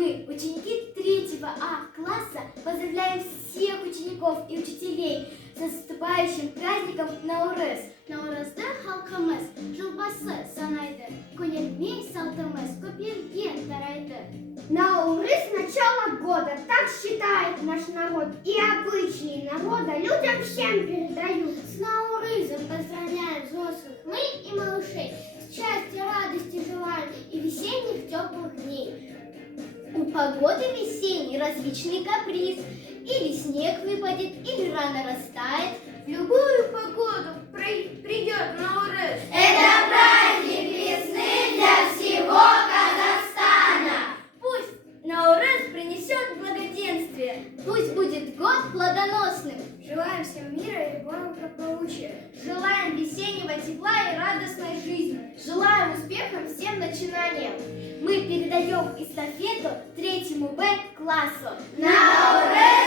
Мы, ученики 3 А класса, поздравляем всех учеников и учителей с наступающим праздником Наурыз. Наурызда халқымыз жылбасы санайды, көнермей салтымыз көпелген тарайды. Наурыз – начало года, так считает наш народ. И обычаи народа людям всем передают. С Наурызом поздравляем взрослых мы и малышей. Счастья, радости желаем и весенних теплых дней. У погоды весенней различный каприз. Или снег выпадет, или рано растает. В любую погоду придет Наурыз. Это праздник весны для всего Казахстана. Пусть Наурыз принесет благоденствие. Пусть будет год плодоносным. Желаем всем мира и благополучия. Желаем весеннего тепла и радостной жизни. Желаем успехов всем начинаниям. Мы передаем эстафету 3 Б классу. Наурыз!